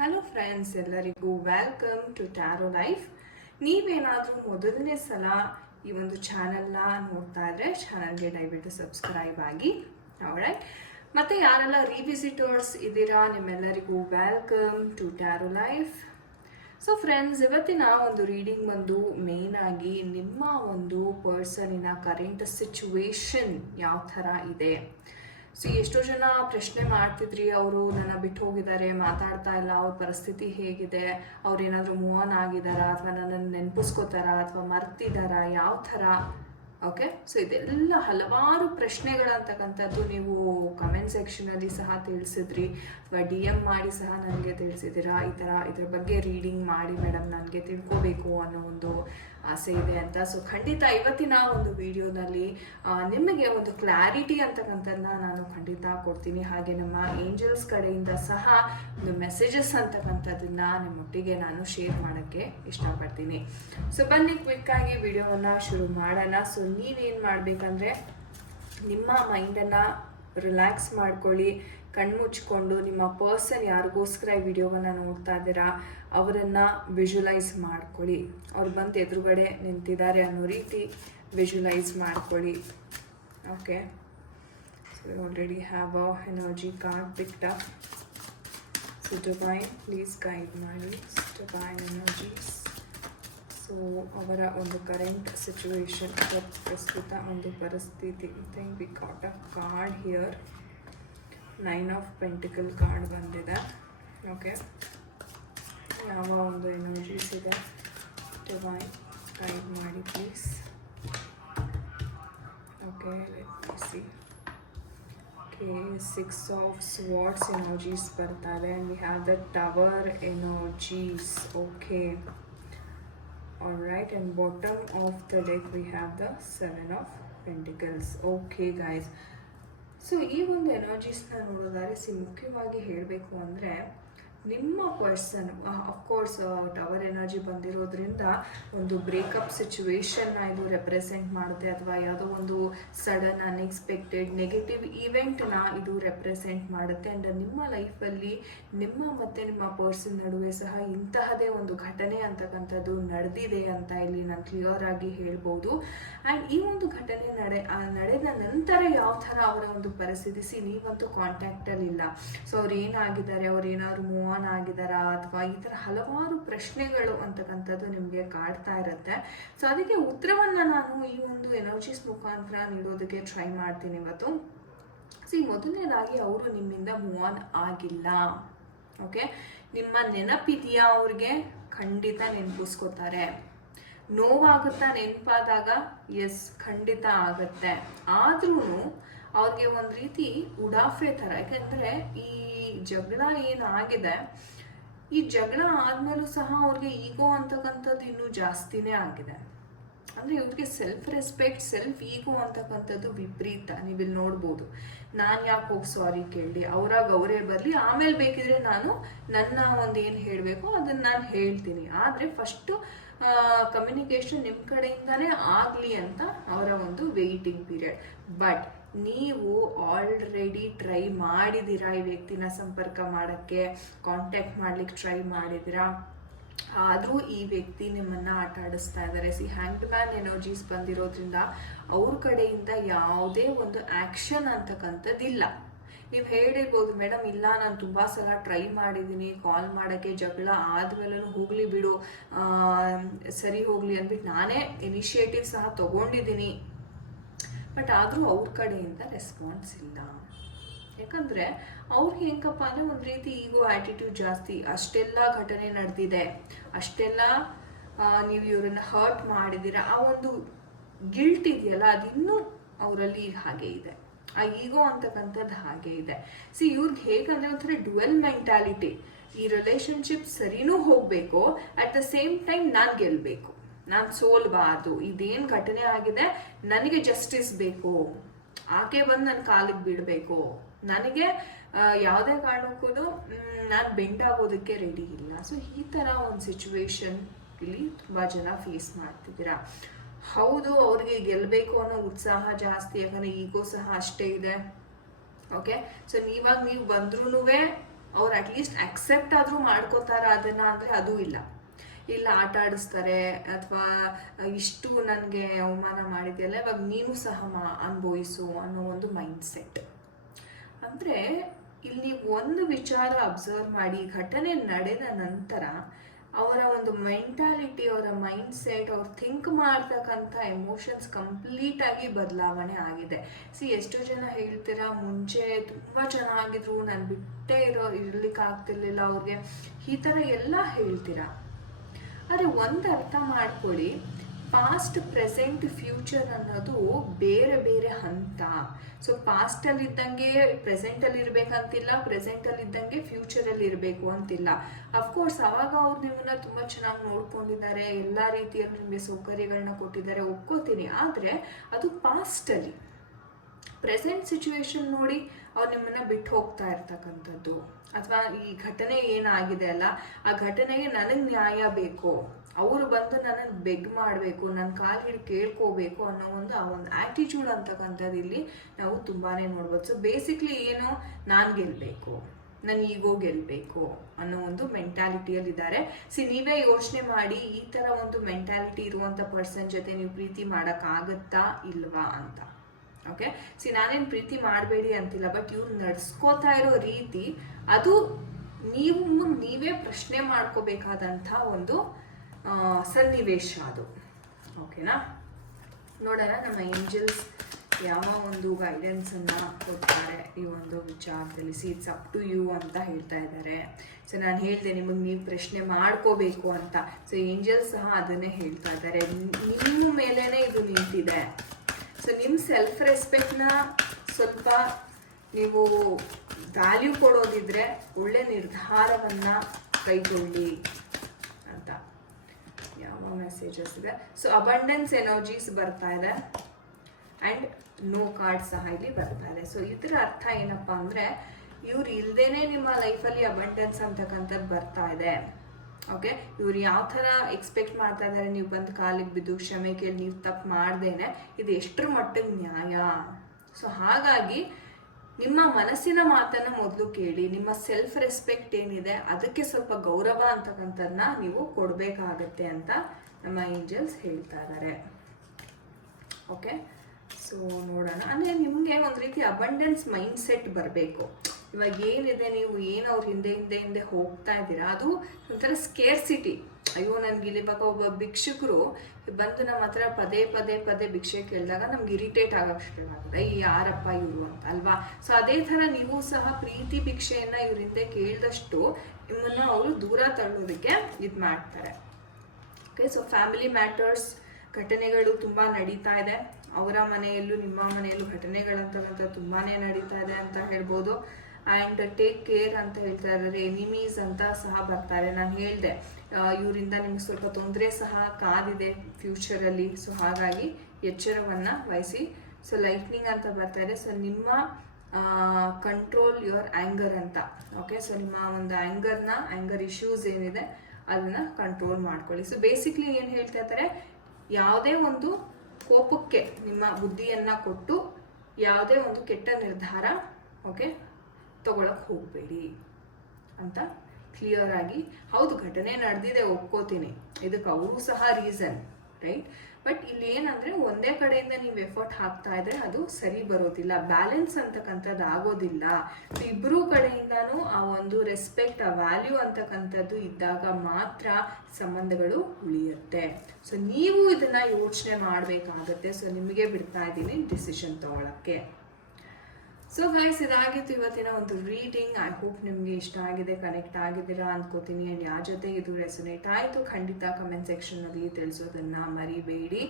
Hello friends, ಎಲ್ಲರಿಗೂ welcome to tarot life. ನೀವೇನಾದರೂ ಮೊದಲನೇ ಸಲ ಈ ಒಂದು ಚಾನಲ್ನ ನೋಡ್ತಾ ಇದ್ರೆ ಚಾನಲ್ಗೆ ದಯವಿಟ್ಟು ಸಬ್ಸ್ಕ್ರೈಬ್ ಆಗಿ. ಆಲ್ರೈಟ್, ಮತ್ತು ಯಾರೆಲ್ಲ ರೀವಿಸಿಟರ್ಸ್ ಇದ್ದೀರಾ ನಿಮ್ಮೆಲ್ಲರಿಗೂ welcome to tarot life. So friends, ಇವತ್ತಿನ ಒಂದು ರೀಡಿಂಗ್ ಬಂದು ಮೇನ್ ಆಗಿ ನಿಮ್ಮ ಒಂದು ಪರ್ಸನಿನ ಕರೆಂಟ್ ಸಿಚುವೇಶನ್ ಯಾವ ಥರ ಇದೆ. ಸೊ ಎಷ್ಟೋ ಜನ ಪ್ರಶ್ನೆ ಮಾಡ್ತಿದ್ರಿ, ಅವರು ನನ್ನ ಬಿಟ್ಟು ಹೋಗಿದ್ದಾರೆ, ಮಾತಾಡ್ತಾ ಇಲ್ಲ, ಅವ್ರ ಪರಿಸ್ಥಿತಿ ಹೇಗಿದೆ, ಅವ್ರೇನಾದರೂ ಮೂವ್ ಆನ್ ಆಗಿದಾರಾ ಅಥವಾ ನನ್ನನ್ನು ನೆನಪಿಸ್ಕೋತಾರಾ ಅಥವಾ ಮರ್ತಿದಾರಾ, ಯಾವ ಥರ. ಓಕೆ, ಸೊ ಇದೆಲ್ಲ ಹಲವಾರು ಪ್ರಶ್ನೆಗಳಂತಕ್ಕಂಥದ್ದು ನೀವು ಕಮೆಂಟ್ ಸೆಕ್ಷನಲ್ಲಿ ಸಹ ತಿಳಿಸಿದ್ರಿ ಅಥವಾ DM ಮಾಡಿ ಸಹ ನನಗೆ ತಿಳಿಸಿದ್ದೀರಾ. ಇದ್ರ ಬಗ್ಗೆ ರೀಡಿಂಗ್ ಮಾಡಿ ಮೇಡಮ್, ನನಗೆ ತಿಳ್ಕೋಬೇಕು ಅನ್ನೋ ಒಂದು ಆಸೆ ಇದೆ ಅಂತ. ಸೊ ಖಂಡಿತ ಇವತ್ತಿನ ಒಂದು ವಿಡಿಯೋನಲ್ಲಿ ನಿಮಗೆ ಒಂದು ಕ್ಲಾರಿಟಿ ಅಂತಕ್ಕಂಥದ್ದನ್ನ ನಾನು ಖಂಡಿತ ಕೊಡ್ತೀನಿ. ಹಾಗೆ ನಮ್ಮ ಏಂಜಲ್ಸ್ ಕಡೆಯಿಂದ ಸಹ ಒಂದು ಮೆಸೇಜಸ್ ಅಂತಕ್ಕಂಥದ್ದನ್ನ ನಿಮ್ಮೊಟ್ಟಿಗೆ ನಾನು ಶೇರ್ ಮಾಡೋಕ್ಕೆ ಇಷ್ಟಪಡ್ತೀನಿ. ಸೊ ಬನ್ನಿ ಕ್ವಿಕ್ ಆಗಿ ವಿಡಿಯೋವನ್ನು ಶುರು ಮಾಡೋಣ. ಸೊ ನೀವೇನು ಮಾಡಬೇಕಂದ್ರೆ ನಿಮ್ಮ ಮೈಂಡನ್ನು ರಿಲ್ಯಾಕ್ಸ್ ಮಾಡ್ಕೊಳ್ಳಿ, ಕಣ್ಮುಚ್ಕೊಂಡು ನಿಮ್ಮ ಪರ್ಸನ್ ಯಾರಿಗೋಸ್ಕರ ಈ ವಿಡಿಯೋವನ್ನು ನೋಡ್ತಾ ಇದ್ದೀರಾ ಅವರನ್ನು ವಿಜುವಲೈಸ್ ಮಾಡ್ಕೊಳ್ಳಿ. ಅವ್ರು ಬಂದು ಎದುರುಗಡೆ ನಿಂತಿದ್ದಾರೆ ಅನ್ನೋ ರೀತಿ ವಿಜುವಲೈಸ್ ಮಾಡ್ಕೊಳ್ಳಿ. Okay, so already have a energy card picked up. So divine please guide ಮಾಡಿ ಡಿವೈನ್ ಎನರ್ಜೀಸ್. ಸೊ ಅವರ ಒಂದು ಕರೆಂಟ್ ಸಿಚುವೇಶನ್, ಪ್ರಸ್ತುತ ಒಂದು ಪರಿಸ್ಥಿತಿ. Think we got a card here. 9 of pentacle card ಬಂದಿದೆ. ಓಕೆ, ಯಾವ ಒಂದು ಎನರ್ಜೀಸ್ ಇದೆ ಡಿವೈನ್ ಗೈಡ್ ಮಾಡಿ please. Okay, let me see. Okay, 6 of swords energies ಬರ್ತಾರೆ and we have the tower energies. Okay, alright, and bottom of the deck we have the 7 of pentacles. Okay guys, so ಈ ಒಂದು ಎನರ್ಜೀಸ್ನ ನೋಡೋದಾದ್ರೆ ಮುಖ್ಯವಾಗಿ ಹೇಳಬೇಕು ಅಂದರೆ ನಿಮ್ಮ person of course tower energy ಬಂದಿರೋದ್ರಿಂದ ಒಂದು ಬ್ರೇಕಪ್ ಸಿಚುವೇಶನ್ನ ಇದು ರೆಪ್ರೆಸೆಂಟ್ ಮಾಡುತ್ತೆ, ಅಥವಾ ಯಾವುದೋ ಒಂದು ಸಡನ್ ಅನ್ಎಕ್ಸ್ಪೆಕ್ಟೆಡ್ ನೆಗೆಟಿವ್ ಈವೆಂಟ್ನ ಇದು ರೆಪ್ರೆಸೆಂಟ್ ಮಾಡುತ್ತೆ. ಆ್ಯಂಡ್ ನಿಮ್ಮ ಲೈಫಲ್ಲಿ ನಿಮ್ಮ ಮತ್ತು ನಿಮ್ಮ ಪರ್ಸನ್ ನಡುವೆ ಸಹ ಇಂತಹದೇ ಒಂದು ಘಟನೆ ಅಂತಕ್ಕಂಥದ್ದು ನಡೆದಿದೆ ಅಂತ ಇಲ್ಲಿ ನಾನು ಕ್ಲಿಯರ್ ಆಗಿ ಹೇಳ್ಬೋದು. ಆ್ಯಂಡ್ ಈ ಒಂದು ಘಟನೆ ನಡೆದ ನಂತರ ಯಾವ ಥರ ಅವರ ಒಂದು ಪರಿಸ್ಥಿತಿ, ನೀವಂತೂ ಕಾಂಟ್ಯಾಕ್ಟಲ್ಲಿ ಇಲ್ಲ. ಸೊ ಅವ್ರು ಏನಾಗಿದ್ದಾರೆ, ಅವ್ರು ಏನಾದ್ರು ಮೂವ್ ಆನ್ ಆಗಿದಾರಾ ಅಥವಾ ಈ ಥರ ಹಲವಾರು ಪ್ರಶ್ನೆಗಳು ಅಂತಕ್ಕಂಥದ್ದು ನಿಮಗೆ ಕಾಡ್ತಾ ಇರುತ್ತೆ. ಸೊ ಅದಕ್ಕೆ ಉತ್ತರವನ್ನು ನಾನು ಈ ಒಂದು ಎನರ್ಜೀಸ್ ಮುಖಾಂತರ ನೀಡೋದಕ್ಕೆ ಟ್ರೈ ಮಾಡ್ತೀನಿ ಇವತ್ತು. ಮೊದಲನೇದಾಗಿ ಅವರು ನಿಮ್ಮಿಂದ ಮೂವ್ ಆನ್ ಆಗಿಲ್ಲ. ಓಕೆ, ನಿಮ್ಮ ನೆನಪಿದೆಯಾ ಅವ್ರಿಗೆ? ಖಂಡಿತ ನೆನಪಿಸ್ಕೋತಾರೆ. ನೋವಾಗುತ್ತಾ ನೆನಪಾದಾಗ? ಎಸ್, ಖಂಡಿತ ಆಗುತ್ತೆ. ಆದ್ರೂ ಅವ್ರಿಗೆ ಒಂದು ರೀತಿ ಉಡಾಫೆ ಥರ, ಯಾಕಂದರೆ ಈ ಜಗಳ ಏನಾಗಿದೆ, ಈ ಜಗಳ ಆದ್ಮೇಲೂ ಸಹ ಅವ್ರಿಗೆ ಈಗೋ ಅಂತಕ್ಕಂಥದ್ದು ಇನ್ನೂ ಜಾಸ್ತಿನೇ ಆಗಿದೆ. ಅಂದರೆ ಇವ್ರಿಗೆ ಸೆಲ್ಫ್ ರೆಸ್ಪೆಕ್ಟ್, ಸೆಲ್ಫ್ ಈಗೋ ಅಂತಕ್ಕಂಥದ್ದು ವಿಪರೀತ. ನೀವಿಲ್ಲಿ ನೋಡ್ಬೋದು. ನಾನು ಯಾಕೆ ಹೋಗಿ ಸಾರಿ ಕೇಳಿ, ಅವರಾಗ ಅವರೇ ಬರಲಿ, ಆಮೇಲೆ ಬೇಕಿದ್ರೆ ನಾನು ನನ್ನ ಒಂದು ಏನು ಹೇಳಬೇಕು ಅದನ್ನು ನಾನು ಹೇಳ್ತೀನಿ. ಆದರೆ ಫಸ್ಟು ಕಮ್ಯುನಿಕೇಷನ್ ನಿಮ್ಮ ಕಡೆಯಿಂದನೇ ಆಗಲಿ ಅಂತ ಅವರ ಒಂದು ವೆಯ್ಟಿಂಗ್ ಪೀರಿಯಡ್. ಬಟ್ ನೀವು ಆಲ್ರೆಡಿ ಟ್ರೈ ಮಾಡಿದ್ದೀರಾ ಈ ವ್ಯಕ್ತಿನ ಸಂಪರ್ಕ ಮಾಡೋಕ್ಕೆ, ಕಾಂಟ್ಯಾಕ್ಟ್ ಮಾಡ್ಲಿಕ್ಕೆ ಟ್ರೈ ಮಾಡಿದ್ದೀರಾ, ಆದರೂ ಈ ವ್ಯಕ್ತಿ ನಿಮ್ಮನ್ನು ಆಟ ಆಡಿಸ್ತಾ ಇದ್ದಾರೆ. ಹ್ಯಾಂಡ್ ಮ್ಯಾನ್ ಎನರ್ಜೀಸ್ ಬಂದಿರೋದ್ರಿಂದ ಅವ್ರ ಕಡೆಯಿಂದ ಯಾವುದೇ ಒಂದು ಆ್ಯಕ್ಷನ್ ಅಂತಕ್ಕಂಥದ್ದಿಲ್ಲ. ನೀವು ಹೇಳಿರ್ಬೋದು, ಮೇಡಮ್ ಇಲ್ಲ ನಾನು ತುಂಬ ಸಲ ಟ್ರೈ ಮಾಡಿದ್ದೀನಿ ಕಾಲ್ ಮಾಡೋಕ್ಕೆ, ಜಗಳ ಆದಮೇಲೂ ಹೋಗಲಿ ಬಿಡು, ಸರಿ ಹೋಗಲಿ ಅಂದ್ಬಿಟ್ಟು ನಾನೇ ಇನಿಷಿಯೇಟಿವ್ ಸಹ ತೊಗೊಂಡಿದ್ದೀನಿ. ಬಟ್ ಆದರೂ ಅವ್ರ ಕಡೆಯಿಂದ ರೆಸ್ಪಾನ್ಸ್ ಇಲ್ಲ. ಯಾಕಂದರೆ ಅವ್ರಿಗೆ ಹೆಂಗಪ್ಪ ಅಂದರೆ ಒಂದು ರೀತಿ ಈಗೋ ಆ್ಯಟಿಟ್ಯೂಡ್ ಜಾಸ್ತಿ. ಅಷ್ಟೆಲ್ಲ ಘಟನೆ ನಡೆದಿದೆ, ಅಷ್ಟೆಲ್ಲ ನೀವು ಇವರನ್ನು ಹರ್ಟ್ ಮಾಡಿದ್ದೀರಾ, ಆ ಒಂದು ಗಿಲ್ಟ್ ಇದೆಯಲ್ಲ ಅದಿನ್ನೂ ಅವರಲ್ಲಿ ಹಾಗೆ ಇದೆ. ಆ ಈಗೋ ಅಂತಕ್ಕಂಥದ್ದು ಹಾಗೆ ಇದೆ. ಇವ್ರಿಗೆ ಹೇಗಂದರೆ ಒಂಥರ ಡ್ಯುವೆಲ್ ಮೆಂಟಾಲಿಟಿ. ಈ ರಿಲೇಶನ್ಶಿಪ್ ಸರಿನೂ ಹೋಗಬೇಕು, ಅಟ್ ದ ಸೇಮ್ ಟೈಮ್ ನಾನು ಗೆಲ್ಲಬೇಕು, ನಾನು ಸೋಲ್ಬಾರ್ದು. ಇದೇನು ಘಟನೆ ಆಗಿದೆ ನನಗೆ ಜಸ್ಟಿಸ್ ಬೇಕು, ಆಕೆ ಬಂದು ನನ್ನ ಕಾಲಿಗೆ ಬಿಡಬೇಕು, ನನಗೆ ಯಾವುದೇ ಕಾರಣಕ್ಕೂ ನಾನು ಬೆಂಡ್ ಆಗೋದಕ್ಕೆ ರೆಡಿ ಇಲ್ಲ. ಸೊ ಈ ಥರ ಒಂದು ಸಿಚುವೇಶನ್ ಇಲ್ಲಿ ತುಂಬ ಜನ ಫೇಸ್ ಮಾಡ್ತಿದ್ದೀರಾ. ಹೌದು, ಅವ್ರಿಗೆ ಗೆಲ್ಲಬೇಕು ಅನ್ನೋ ಉತ್ಸಾಹ ಜಾಸ್ತಿ, ಯಾಕಂದರೆ ಈಗೋ ಸಹ ಅಷ್ಟೇ ಇದೆ. ಓಕೆ, ಸೊ ನೀವು ಬಂದ್ರೂ ಅವ್ರು ಅಟ್ಲೀಸ್ಟ್ ಅಕ್ಸೆಪ್ಟ್ ಆದರೂ ಮಾಡ್ಕೋತಾರ ಅದನ್ನು ಅಂದರೆ ಅದೂ ಇಲ್ಲ ಆಟ ಆಡಿಸ್ತಾರೆ, ಅಥವಾ ಇಷ್ಟು ನನಗೆ ಅವಮಾನ ಮಾಡಿದೆಯಲ್ಲ ಇವಾಗ ನೀನು ಸಹ ಅನುಭವಿಸು ಅನ್ನೋ ಒಂದು ಮೈಂಡ್ ಸೆಟ್. ಅಂದರೆ ಇಲ್ಲಿ ನೀವು ಒಂದು ವಿಚಾರ ಅಬ್ಸರ್ವ್ ಮಾಡಿ, ಘಟನೆ ನಡೆದ ನಂತರ ಅವರ ಒಂದು ಮೆಂಟಾಲಿಟಿ, ಅವರ ಮೈಂಡ್ ಸೆಟ್, ಅವ್ರು ಥಿಂಕ್ ಮಾಡ್ತಕ್ಕಂಥ ಎಮೋಷನ್ಸ್ ಕಂಪ್ಲೀಟಾಗಿ ಬದಲಾವಣೆ ಆಗಿದೆ. ಎಷ್ಟೋ ಜನ ಹೇಳ್ತೀರಾ ಮುಂಚೆ ತುಂಬ ಚೆನ್ನಾಗಿದ್ರು, ನಾನು ಬಿಟ್ಟೇ ಇರ್ಲಿಕ್ಕೆ ಆಗ್ತಿರ್ಲಿಲ್ಲ ಅವ್ರಿಗೆ, ಈ ಥರ ಎಲ್ಲ ಹೇಳ್ತೀರಾ. ಆದರೆ ಒಂದು ಅರ್ಥ ಮಾಡ್ಕೊಳ್ಳಿ, ಪಾಸ್ಟ್, ಪ್ರೆಸೆಂಟ್, ಫ್ಯೂಚರ್ ಅನ್ನೋದು ಬೇರೆ ಬೇರೆ ಹಂತ. ಸೊ ಪಾಸ್ಟಲ್ಲಿ ಇದ್ದಂಗೆ ಪ್ರೆಸೆಂಟಲ್ಲಿ ಇರಬೇಕಂತಿಲ್ಲ, ಪ್ರೆಸೆಂಟಲ್ಲಿ ಇದ್ದಂಗೆ ಫ್ಯೂಚರಲ್ಲಿ ಇರಬೇಕು ಅಂತಿಲ್ಲ. ಅಫ್ಕೋರ್ಸ್ ಅವಾಗ ಅವ್ರು ನಿಮ್ಮನ್ನ ತುಂಬ ಚೆನ್ನಾಗಿ ನೋಡ್ಕೊಂಡಿದ್ದಾರೆ, ಎಲ್ಲ ರೀತಿಯಲ್ಲಿ ನಿಮಗೆ ಸೌಕರ್ಯಗಳನ್ನ ಕೊಟ್ಟಿದ್ದಾರೆ, ಒಪ್ಕೋತೀನಿ. ಆದರೆ ಅದು ಪಾಸ್ಟಲ್ಲಿ. ಪ್ರೆಸೆಂಟ್ ಸಿಚುವೇಶನ್ ನೋಡಿ ಅವ್ರು ನಿಮ್ಮನ್ನ ಬಿಟ್ಟು ಹೋಗ್ತಾ ಇರ್ತಕ್ಕಂಥದ್ದು, ಅಥವಾ ಈ ಘಟನೆ ಏನಾಗಿದೆ ಅಲ್ಲ ಆ ಘಟನೆಗೆ ನನಗೆ ನ್ಯಾಯ ಬೇಕು, ಅವರು ಬಂದು ನನ್ನನ್ನು ಬೆಗ್ ಮಾಡಬೇಕು, ನನ್ನ ಕಾಲು ಹಿಡಿದು ಕೇಳ್ಕೋಬೇಕು ಅನ್ನೋ ಆ ಒಂದು ಆ್ಯಟಿಟ್ಯೂಡ್ ಅಂತಕ್ಕಂಥದ್ದು ಇಲ್ಲಿ ನಾವು ತುಂಬಾ ನೋಡ್ಬೋದು. ಸೊ ಬೇಸಿಕ್ಲಿ ಏನು, ನಾನು ಗೆಲ್ಲಬೇಕು, ನನ್ನ ಈಗೋ ಗೆಲ್ಲಬೇಕು ಅನ್ನೋ ಒಂದು ಮೆಂಟ್ಯಾಲಿಟಿಯಲ್ಲಿದ್ದಾರೆ. ನೀವೇ ಯೋಚನೆ ಮಾಡಿ, ಈ ಥರ ಒಂದು ಮೆಂಟ್ಯಾಲಿಟಿ ಇರುವಂಥ ಪರ್ಸನ್ ಜೊತೆ ನೀವು ಪ್ರೀತಿ ಮಾಡೋಕ್ಕಾಗತ್ತಾ ಇಲ್ವಾ ಅಂತ. ಓಕೆ, ನಾನೇನು ಪ್ರೀತಿ ಮಾಡಬೇಡಿ ಅಂತಿಲ್ಲ, ಬಟ್ ಇವ್ರು ನಡ್ಸ್ಕೋತಾ ಇರೋ ರೀತಿ ಅದು ನೀವೇ ಪ್ರಶ್ನೆ ಮಾಡ್ಕೋಬೇಕಾದಂಥ ಒಂದು ಸನ್ನಿವೇಶ ಅದು. ಓಕೆನಾ, ನೋಡೋಣ ನಮ್ಮ ಏಂಜಲ್ಸ್ ಯಾವ ಒಂದು ಗೈಡೆನ್ಸನ್ನು ಕೊಡ್ತಾರೆ ಈ ಒಂದು ವಿಚಾರದಲ್ಲಿ. ಇಟ್ಸ್ ಅಪ್ ಟು ಯು ಅಂತ ಹೇಳ್ತಾ ಇದ್ದಾರೆ. ನಾನು ಹೇಳಿದೆ ನಿಮಗೆ ನೀವು ಪ್ರಶ್ನೆ ಮಾಡ್ಕೋಬೇಕು ಅಂತ. ಏಂಜಲ್ಸ್ ಸಹ ಅದನ್ನೇ ಹೇಳ್ತಾ ಇದ್ದಾರೆ, ನಿಮ್ಮ ಮೇಲೇ ಇದು ನಿಂತಿದೆ. ನಿಮ್ಮ ಸೆಲ್ಫ್ ರೆಸ್ಪೆಕ್ಟ್ನ ಸ್ವಲ್ಪ ನೀವು ವ್ಯಾಲ್ಯೂ ಕೊಡೋದಿದ್ರೆ ಒಳ್ಳೆ ನಿರ್ಧಾರವನ್ನು ಕೈಗೊಳ್ಳಿ ಅಂತ ಯಾವ ಮೆಸೇಜಸ್ ಇದೆ. ಅಬಂಡೆನ್ಸ್ ಎನರ್ಜೀಸ್ ಬರ್ತಾ ಇದೆ ಆ್ಯಂಡ್ ನೋ ಕಾರ್ಡ್ ಸಹ ಇಲ್ಲಿ ಬರ್ತಾ ಇದೆ. ಇದರ ಅರ್ಥ ಏನಪ್ಪ ಅಂದರೆ, ಇವ್ರು ಇಲ್ದೇನೆ ನಿಮ್ಮ ಲೈಫಲ್ಲಿ ಅಬಂಡೆನ್ಸ್ ಅಂತಕ್ಕಂಥದ್ದು ಬರ್ತಾ ಇದೆ. ಓಕೆ, ಇವ್ರು ಯಾವ ಥರ ಎಕ್ಸ್ಪೆಕ್ಟ್ ಮಾಡ್ತಾ ಇದ್ದಾರೆ, ನೀವು ಬಂದು ಕಾಲಿಗೆ ಬಿದ್ದು ಕ್ಷಮೆ ಕೇಳಿ ನೀವು ತಪ್ಪು ಮಾಡ್ದೇನೆ, ಇದು ಎಷ್ಟರ ಮಟ್ಟಿಗೆ ನ್ಯಾಯ. ಹಾಗಾಗಿ ನಿಮ್ಮ ಮನಸ್ಸಿನ ಮಾತನ್ನು ಮೊದಲು ಕೇಳಿ, ನಿಮ್ಮ ಸೆಲ್ಫ್ ರೆಸ್ಪೆಕ್ಟ್ ಏನಿದೆ ಅದಕ್ಕೆ ಸ್ವಲ್ಪ ಗೌರವ ಅಂತಕ್ಕಂಥದ್ದನ್ನ ನೀವು ಕೊಡಬೇಕಾಗತ್ತೆ ಅಂತ ನಮ್ಮ ಏಂಜಲ್ಸ್ ಹೇಳ್ತಾ ಇದ್ದಾರೆ. ಓಕೆ, ನೋಡೋಣ. ಅಂದರೆ ನಿಮಗೆ ಒಂದು ರೀತಿ ಅಬಂಡೆನ್ಸ್ ಮೈಂಡ್ ಸೆಟ್ ಬರಬೇಕು. ಇವಾಗ ಏನಿದೆ, ನೀವು ಏನು ಅವ್ರ ಹಿಂದೆ ಹೋಗ್ತಾ ಇದ್ದೀರಾ, ಅದು ಒಂಥರ ಸ್ಕೇರ್ಸಿಟಿ. ಅಯ್ಯೋ, ನನಗೆ ಇಲ್ಲಿ ಇವಾಗ ಒಬ್ಬ ಭಿಕ್ಷುಕರು ಬಂದು ನಮ್ಮ ಹತ್ರ ಪದೇ ಭಿಕ್ಷೆ ಕೇಳಿದಾಗ ನಮ್ಗೆ ಇರಿಟೇಟ್ ಆಗೋಕ್ಕೆ ಶುರುವಾಗುತ್ತೆ, ಈ ಯಾರಪ್ಪ ಇವರು ಅಂತ ಅಲ್ವಾ. ಅದೇ ಥರ ನೀವು ಸಹ ಪ್ರೀತಿ ಭಿಕ್ಷೆಯನ್ನು ಇವ್ರ ಹಿಂದೆ ಕೇಳಿದಷ್ಟು ನಿಮ್ಮನ್ನು ಅವರು ದೂರ ತಳ್ಳೋದಕ್ಕೆ ಇದು ಮಾಡ್ತಾರೆ. ಓಕೆ, ಫ್ಯಾಮಿಲಿ ಮ್ಯಾಟರ್ಸ್ ಘಟನೆಗಳು ತುಂಬ ನಡೀತಾ ಇದೆ. ಅವರ ಮನೆಯಲ್ಲೂ ನಿಮ್ಮ ಮನೆಯಲ್ಲೂ ಘಟನೆಗಳಂತಕ್ಕಂಥ ತುಂಬಾ ನಡೀತಾ ಇದೆ ಅಂತ ಹೇಳ್ಬೋದು. ಆ್ಯಂಡ್ ಟೇಕ್ ಕೇರ್ ಅಂತ ಹೇಳ್ತಾ ಇದ್ದಾರೆ. ಎನಿಮೀಸ್ ಅಂತ ಸಹ ಬರ್ತಾರೆ. ನಾನು ಹೇಳಿದೆ ಇವರಿಂದ ನಿಮ್ಗೆ ಸ್ವಲ್ಪ ತೊಂದರೆ ಸಹ ಕಾದಿದೆ ಫ್ಯೂಚರಲ್ಲಿ. ಹಾಗಾಗಿ ಎಚ್ಚರವನ್ನು ವಹಿಸಿ. ಲೈಟ್ನಿಂಗ್ ಅಂತ ಬರ್ತಾ ಇದೆ. ನಿಮ್ಮ ಕಂಟ್ರೋಲ್ ಯುವರ್ ಆ್ಯಂಗರ್ ಅಂತ. ಓಕೆ, ನಿಮ್ಮ ಒಂದು ಆ್ಯಂಗರ್ ಇಶ್ಯೂಸ್ ಏನಿದೆ ಅದನ್ನು ಕಂಟ್ರೋಲ್ ಮಾಡ್ಕೊಳ್ಳಿ. ಬೇಸಿಕ್ಲಿ ಏನು ಹೇಳ್ತಾ ಇದ್ದಾರೆ, ಯಾವುದೇ ಒಂದು ಕೋಪಕ್ಕೆ ನಿಮ್ಮ ಬುದ್ಧಿಯನ್ನು ಕೊಟ್ಟು ಯಾವುದೇ ಒಂದು ಕೆಟ್ಟ ನಿರ್ಧಾರ ತಗೊಳಕ್ಕೆ ಹೋಗಬೇಡಿ ಅಂತ ಕ್ಲಿಯರ್ ಆಗಿ. ಹೌದು, ಘಟನೆ ನಡೆದಿದೆ, ಒಪ್ಕೋತೀನಿ, ಇದಕ್ಕೆ ಅವರು ಸಹ ರೀಸನ್, ರೈಟ್. ಬಟ್ ಇಲ್ಲಿ ಏನಂದರೆ, ಒಂದೇ ಕಡೆಯಿಂದ ನೀವು ಎಫರ್ಟ್ ಹಾಕ್ತಾ ಇದ್ರೆ ಅದು ಸರಿ ಬರೋದಿಲ್ಲ, ಬ್ಯಾಲೆನ್ಸ್ ಅಂತಕ್ಕಂಥದ್ದು ಆಗೋದಿಲ್ಲ. ಇಬ್ಬರೂ ಕಡೆಯಿಂದನೂ ಆ ಒಂದು ರೆಸ್ಪೆಕ್ಟ್, ಆ ವ್ಯಾಲ್ಯೂ ಅಂತಕ್ಕಂಥದ್ದು ಇದ್ದಾಗ ಮಾತ್ರ ಸಂಬಂಧಗಳು ಉಳಿಯುತ್ತೆ. ನೀವು ಇದನ್ನು ಯೋಚನೆ ಮಾಡಬೇಕಾಗತ್ತೆ. ನಿಮಗೆ ಬಿಡ್ತಾ ಇದ್ದೀನಿ ಡಿಸಿಷನ್ ತಗೊಳ್ಳೋಕ್ಕೆ. ಗೈಸ್, ಇದಾಗಿತ್ತು ಇವತ್ತಿನ ಒಂದು ರೀಡಿಂಗ್. ಐ ಹೋಪ್ ನಿಮಗೆ ಇಷ್ಟ ಆಗಿದೆ, ಕನೆಕ್ಟ್ ಆಗಿದ್ದೀರಾ ಅಂದ್ಕೋತೀನಿ. ಆ್ಯಂಡ್ ಯಾರ ಜೊತೆ ಇದು ರೆಸೊನೇಟ್ ಆಯಿತು ಖಂಡಿತ ಕಮೆಂಟ್ ಸೆಕ್ಷನ್ನಲ್ಲಿ ತಿಳಿಸೋದನ್ನು ಮರಿಬೇಡಿ.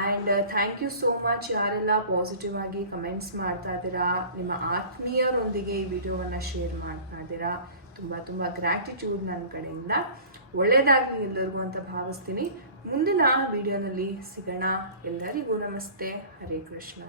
And thank you so much ಯಾರೆಲ್ಲ ಪಾಸಿಟಿವ್ ಆಗಿ ಕಮೆಂಟ್ಸ್ ಮಾಡ್ತಾ ಇದ್ದೀರಾ, ನಿಮ್ಮ ಆತ್ಮೀಯರೊಂದಿಗೆ ಈ ವಿಡಿಯೋವನ್ನು ಶೇರ್ ಮಾಡ್ತಾ ಇದ್ದೀರಾ. ತುಂಬ ಗ್ರ್ಯಾಟಿಟ್ಯೂಡ್ ನನ್ನ ಕಡೆಯಿಂದ. ಒಳ್ಳೆಯದಾಗಿ ಎಲ್ಲರಿಗೂ ಅಂತ ಭಾವಿಸ್ತೀನಿ. ಮುಂದಿನ ವಿಡಿಯೋನಲ್ಲಿ ಸಿಗೋಣ. ಎಲ್ಲರಿಗೂ ನಮಸ್ತೆ. ಹರೇ ಕೃಷ್ಣ.